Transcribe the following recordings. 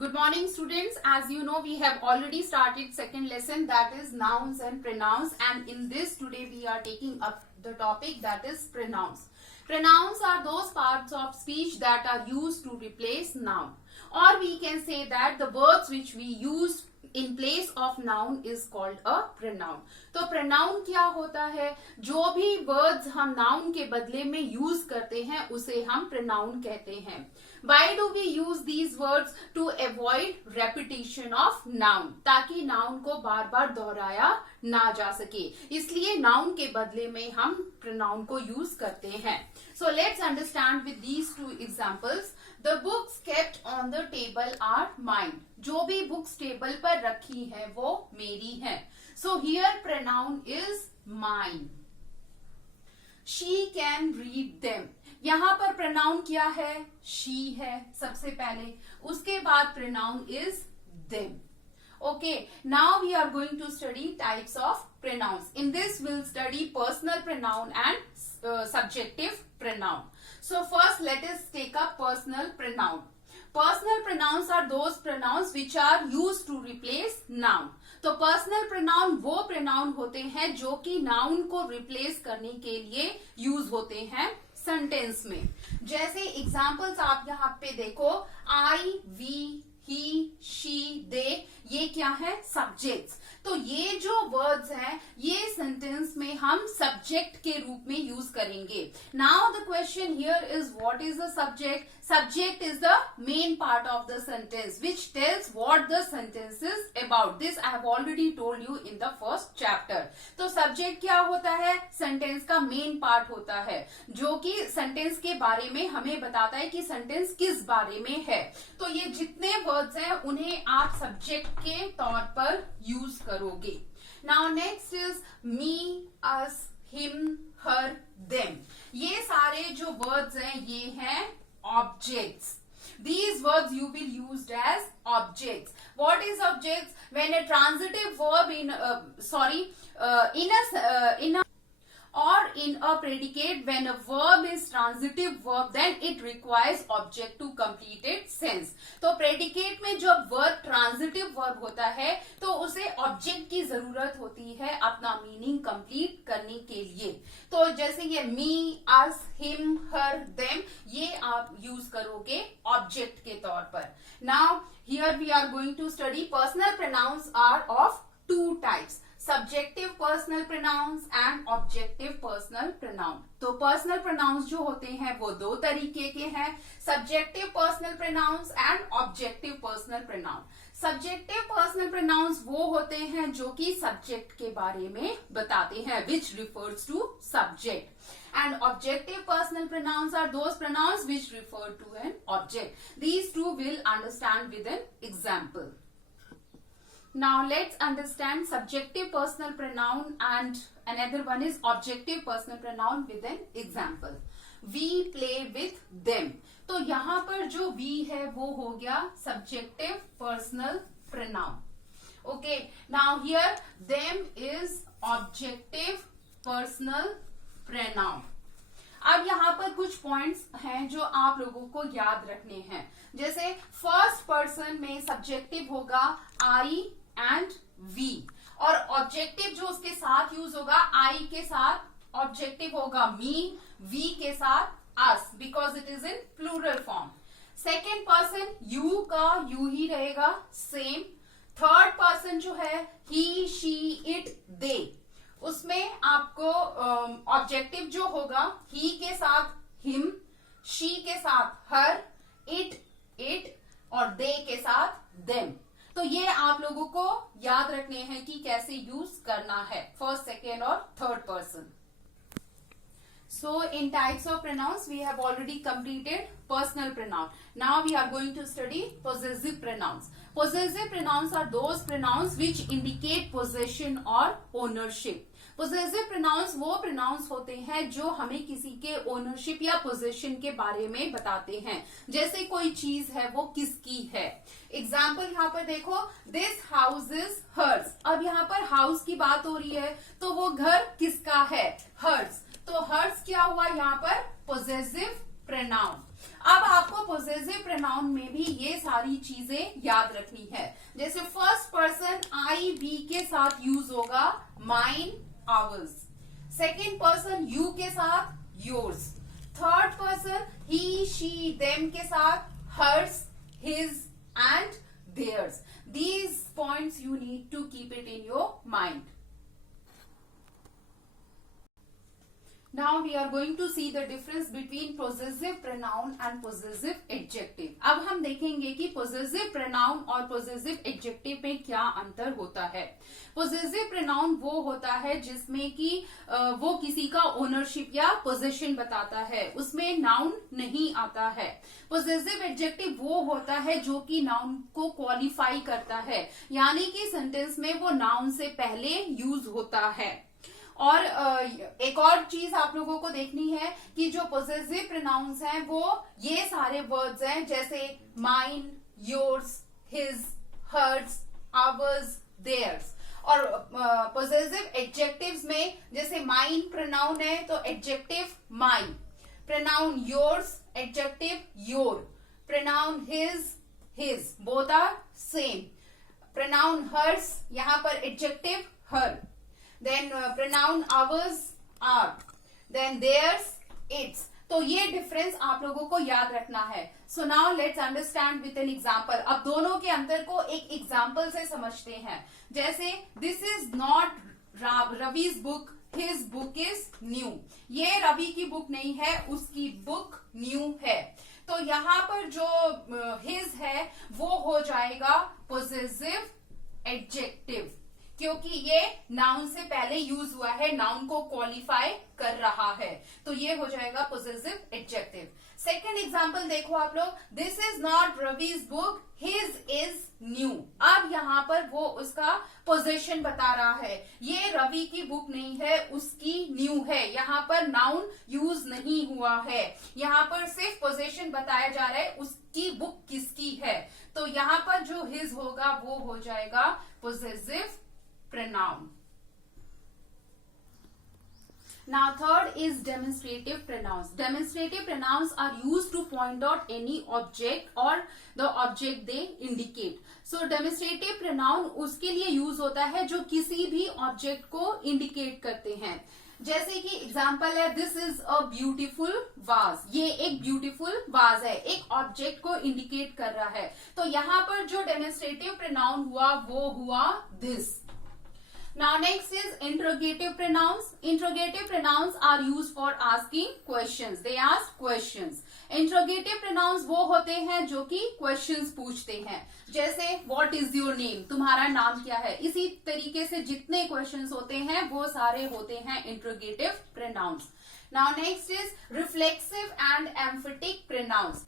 Good morning students. As you know, we have already started second lesson, that is nouns and pronouns, and in this today we are taking up the topic that is pronouns. Pronouns are those parts of speech that are used to replace noun, or we can say that the words which we use in place of noun is called a pronoun. तो pronoun क्या होता है? जो भी words हम noun के बदले में use करते हैं उसे हम pronoun कहते हैं. Why do we use these words? To avoid repetition of noun, ताकि noun को बार बार दोहराया ना जा सके, इसलिए noun के बदले में हम pronoun को use करते हैं. So let's understand with these two examples. The books kept on the table are mine. जो भी books table पर रखी है वो मेरी है. So here pronoun is mine. She can read them. यहाँ पर pronoun क्या है? She है सबसे पहले, उसके बाद pronoun is them. Okay, now we are going to study types of pronouns. In this we'll study personal pronoun and subjective pronoun. So first let us take up personal pronoun. Personal pronouns are those pronouns which are used to replace noun. तो personal pronoun वो pronoun होते हैं जो कि noun को replace करने के लिए यूज होते हैं सेंटेंस में. जैसे एग्जांपल्स आप यहाँ पे देखो, आई, वी, ही, शी, दे, ये क्या है? सब्जेक्ट्स. तो ये जो वर्ड्स हैं ये सेंटेंस में हम सब्जेक्ट के रूप में यूज करेंगे. Now the question here is what is the subject? Subject is the main part of the sentence which tells what the sentence is about. This I have already told you in the first chapter. तो subject क्या होता है? Sentence का main part होता है जो कि sentence के बारे में हमें बताता है कि sentence किस बारे में है. तो ये जितने words हैं उन्हें आप subject के तौर पर use करोगे. Now next is me, us, him, her, them. ये सारे जो words हैं ये हैं objects. These verbs you will use as objects. What is objects? When a transitive verb in a predicate, when a verb is transitive verb, then it requires object to complete its sense. तो predicate में जब verb transitive verb होता है तो उसे object की जरूरत होती है अपना meaning complete करने के लिए. तो जैसे ये me, us, him, her, them, ये आप use करोगे object के तौर पर. Now here we are going to study personal pronouns are of two types. Subjective personal pronouns and objective personal pronoun. तो personal pronouns जो होते हैं वो दो तरीके के हैं, subjective personal pronouns and objective personal pronoun. Subjective personal pronouns वो होते हैं जो कि subject के बारे में बताते हैं, which refers to subject. And objective personal pronouns are those pronouns which refer to an object. These two will understand with an example. Now let's understand subjective personal pronoun and another one is objective personal pronoun with an example. We play with them. तो यहाँ पर जो we है वो हो गया subjective personal pronoun. Okay. Now here them is objective personal pronoun. अब यहाँ पर कुछ पॉइंट्स हैं जो आप लोगों को याद रखने हैं. जैसे फर्स्ट पर्सन में सब्जेक्टिव होगा आई एंड वी, और ऑब्जेक्टिव जो उसके साथ यूज होगा, आई के साथ ऑब्जेक्टिव होगा मी, वी के साथ us, because it is in plural form. Second person you का यू ही रहेगा सेम. थर्ड पर्सन जो है ही, शी, इट, दे, उसमें आपको ऑब्जेक्टिव जो होगा ही के साथ हिम, शी के साथ हर, इट और दे के साथ देम. तो ये आप लोगों को याद रखने हैं कि कैसे यूज करना है फर्स्ट, सेकेंड और third person. So in types of pronouns we have already completed personal pronoun. Now we are going to study possessive pronouns. Possessive pronouns are those pronouns which indicate possession or ownership. Possessive pronouns वो pronouns होते हैं जो हमें किसी के ownership या possession के बारे में बताते हैं. जैसे कोई चीज है वो किसकी है. एग्जाम्पल यहाँ पर देखो, this house is hers. अब यहाँ पर house की बात हो रही है तो वो घर किसका है? hers. तो hers क्या हुआ यहाँ पर? possessive pronoun. अब आपको पोजेसिव प्रोनाउन में भी ये सारी चीजें याद रखनी है। जैसे फर्स्ट पर्सन आई वी के साथ यूज होगा mine ours, second person you के साथ yours, third person he she them के साथ hers his and theirs. These points you need to keep it in your mind. Now we are going to see the difference between possessive pronoun and possessive adjective. अब हम देखेंगे कि possessive pronoun और possessive adjective में क्या अंतर होता है। possessive pronoun वो होता है जिसमें कि वो किसी का ownership या possession बताता है, उसमें noun नहीं आता है। possessive adjective वो होता है जो कि noun को qualify करता है, यानी कि sentence में वो noun से पहले use होता है। और एक और चीज आप लोगों को देखनी है कि जो पोजेसिव प्रोनाउंस हैं वो ये सारे वर्ड्स हैं, जैसे mine, yours, his, hers, ours, theirs. और पोजेसिव एडजेक्टिव्स में जैसे माइन प्रोनाउन है तो adjective mine, pronoun yours adjective your, pronoun his his, both are same, pronoun hers यहाँ पर adjective her, then pronoun ours are, then theirs its। तो ये difference आप लोगों को याद रखना है। So now let's understand with an example. अब दोनों के अंतर को एक एग्जांपल से समझते हैं। जैसे this is not Ravi's book, his book is new. ये रवि की बुक नहीं है, उसकी बुक न्यू है। तो यहाँ पर जो हिज है वो हो जाएगा पोजेसिव एडजेक्टिव, क्योंकि ये नाउन से पहले यूज हुआ है, नाउन को क्वालिफाई कर रहा है, तो ये हो जाएगा पोजेसिव एडजेक्टिव। सेकेंड एग्जांपल देखो आप लोग, this is not Ravi's book, his is new. अब यहाँ पर वो उसका पोजेशन बता रहा है, ये रवि की बुक नहीं है, उसकी न्यू है। यहाँ पर नाउन यूज नहीं हुआ है, यहाँ पर सिर्फ पोजेशन बताया जा रहा है, उसकी बुक किसकी है। तो यहाँ पर जो हिज होगा वो हो जाएगा possessive pronoun. Now third is demonstrative pronouns. Demonstrative pronouns are used to point out any object or the object they indicate. So demonstrative pronoun उसके लिए यूज होता है जो किसी भी ऑब्जेक्ट को इंडिकेट करते हैं। जैसे कि एग्जाम्पल है this is a beautiful was, ये एक ब्यूटीफुल वाज है, एक ऑब्जेक्ट को इंडिकेट कर रहा है। तो यहाँ पर जो डेमोन्स्ट्रेटिव प्रोनाउन हुआ वो हुआ this. Now next is interrogative pronouns. Interrogative pronouns are used for asking questions. They ask questions. Interrogative pronouns वो होते हैं जो कि questions पूछते हैं, जैसे what is your name, तुम्हारा नाम क्या है। इसी तरीके से जितने questions होते हैं वो सारे होते हैं interrogative pronouns. Now next is reflexive and emphatic pronouns.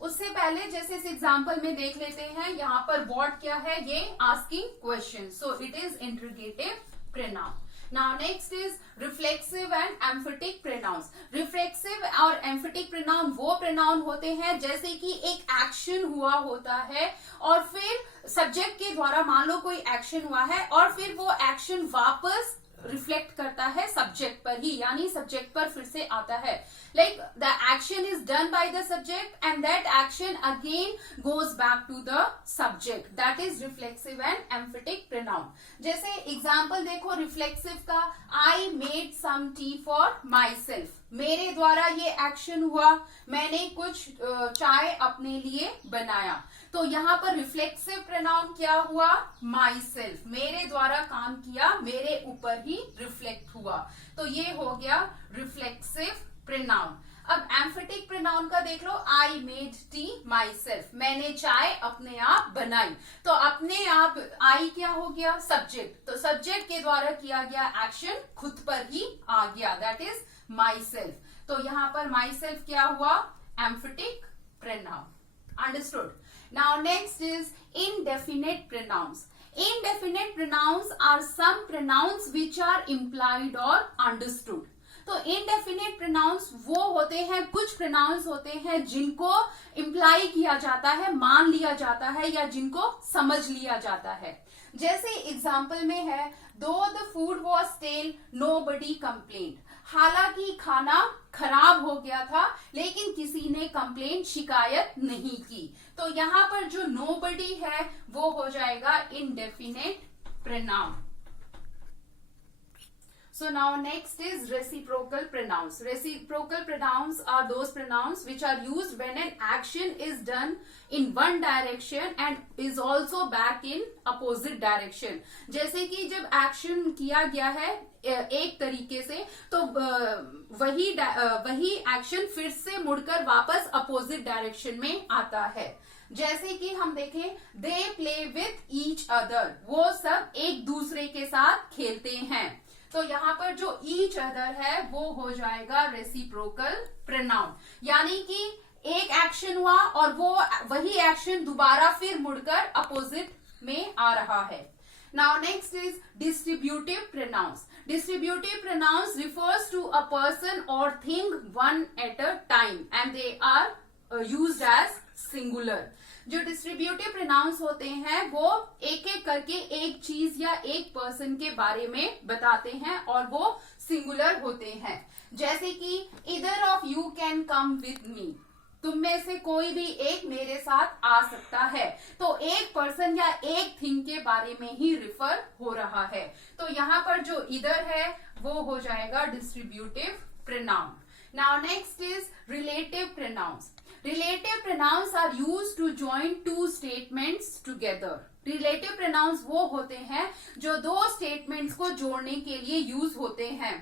उससे पहले जैसे इस एग्जाम्पल में देख लेते हैं, यहाँ पर व्हाट क्या है, ये asking question, so it is interrogative pronoun. Now next is reflexive and emphatic pronouns. Reflexive और एम्फेटिक प्रोनाउन वो प्रोनाउन होते हैं जैसे कि एक एक्शन हुआ होता है और फिर सब्जेक्ट के द्वारा मान लो कोई एक्शन हुआ है और फिर वो एक्शन वापस रिफ्लेक्ट करता है सब्जेक्ट पर ही, यानी सब्जेक्ट पर फिर से आता है। Like the action is done by the subject and that action again goes back to the subject, that is reflexive and emphatic pronoun. जैसे एग्जाम्पल देखो रिफ्लेक्सिव का, I made some tea for myself, मेरे द्वारा ये action हुआ, मैंने कुछ चाय अपने लिए बनाया। तो यहाँ पर रिफ्लेक्सिव प्रोनाउन क्या हुआ, माई सेल्फ, मेरे द्वारा काम किया, मेरे ऊपर ही रिफ्लेक्ट हुआ, तो ये हो गया रिफ्लेक्सिव प्रोनाउन। अब एम्फेटिक प्रोनाउन का देख लो, I made tea myself, मैंने चाय अपने आप बनाई। तो अपने आप आई क्या हो गया, सब्जेक्ट, तो सब्जेक्ट के द्वारा किया गया एक्शन खुद पर ही आ गया, दैट इज माई सेल्फ। तो यहाँ पर माई सेल्फ क्या हुआ, emphatic pronoun. Understood? Now next is indefinite pronouns. Indefinite pronouns are some pronouns which are implied or understood. तो indefinite pronouns वो होते हैं, कुछ pronouns होते हैं जिनको imply किया जाता है, मान लिया जाता है या जिनको समझ लिया जाता है। जैसे एग्जाम्पल में है, though the food was stale, nobody complained. हालांकि खाना खराब हो गया था लेकिन किसी ने कंप्लेंट शिकायत नहीं की। तो यहाँ पर जो नोबडी है वो हो जाएगा indefinite pronoun. So now next is reciprocal pronouns. Reciprocal pronouns are those pronouns which are used when an action is done in one direction and is also back in opposite direction. जैसे कि जब action किया गया है एक तरीके से तो वही एक्शन फिर से मुड़कर वापस अपोजिट डायरेक्शन में आता है। जैसे कि हम देखें, they play with each other, वो सब एक दूसरे के साथ खेलते हैं। तो यहाँ पर जो ईच अदर है वो हो जाएगा रेसिप्रोकल प्रोनाउन, यानी कि एक एक्शन हुआ और वो वही एक्शन दोबारा फिर मुड़कर अपोजिट में आ रहा है। Now next is distributive pronouns. Distributive pronouns refers to a person और thing one at a time and they are used as singular. जो डिस्ट्रीब्यूटिव प्रोनाउंस होते हैं वो एक एक करके एक चीज या एक पर्सन के बारे में बताते हैं और वो सिंगुलर होते हैं। जैसे कि either of you can come with me, तुम में से कोई भी एक मेरे साथ आ सकता है। तो एक पर्सन या एक थिंग के बारे में ही रिफर हो रहा है। तो यहाँ पर जो ईदर है वो हो जाएगा distributive pronoun. Now next is relative pronouns. Relative pronouns are used to join two statements together. Relative pronouns वो होते हैं जो दो statements को जोड़ने के लिए यूज होते हैं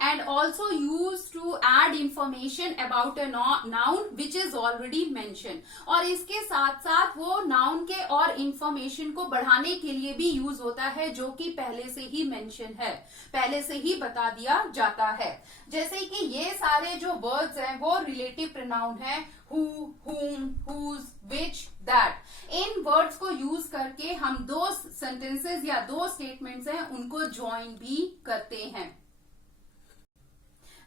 and also used to add information about a noun which is already mentioned. और इसके साथ साथ वो नाउन के और इंफॉर्मेशन को बढ़ाने के लिए भी यूज होता है जो कि पहले से ही मेंशन है, पहले से ही बता दिया जाता है। जैसे कि ये सारे जो वर्ड्स हैं वो रिलेटिव प्रोनाउन है, who, whom, whose, which, that। In words को यूज करके हम दो सेंटेंसेस या दो स्टेटमेंट्स हैं उनको ज्वाइन भी करते हैं।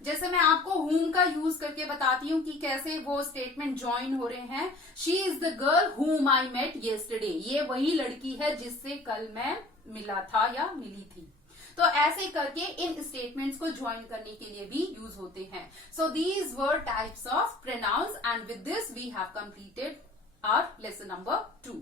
जैसे मैं आपको whom का यूज करके बताती हूँ कि कैसे वो स्टेटमेंट ज्वाइन हो रहे हैं। She is the girl whom I met yesterday, ये वही लड़की है जिससे कल मैं मिला था या मिली थी। तो ऐसे करके इन स्टेटमेंट्स को ज्वाइन करने के लिए भी यूज होते हैं। So these were types of pronouns and with this we have completed our lesson number 2।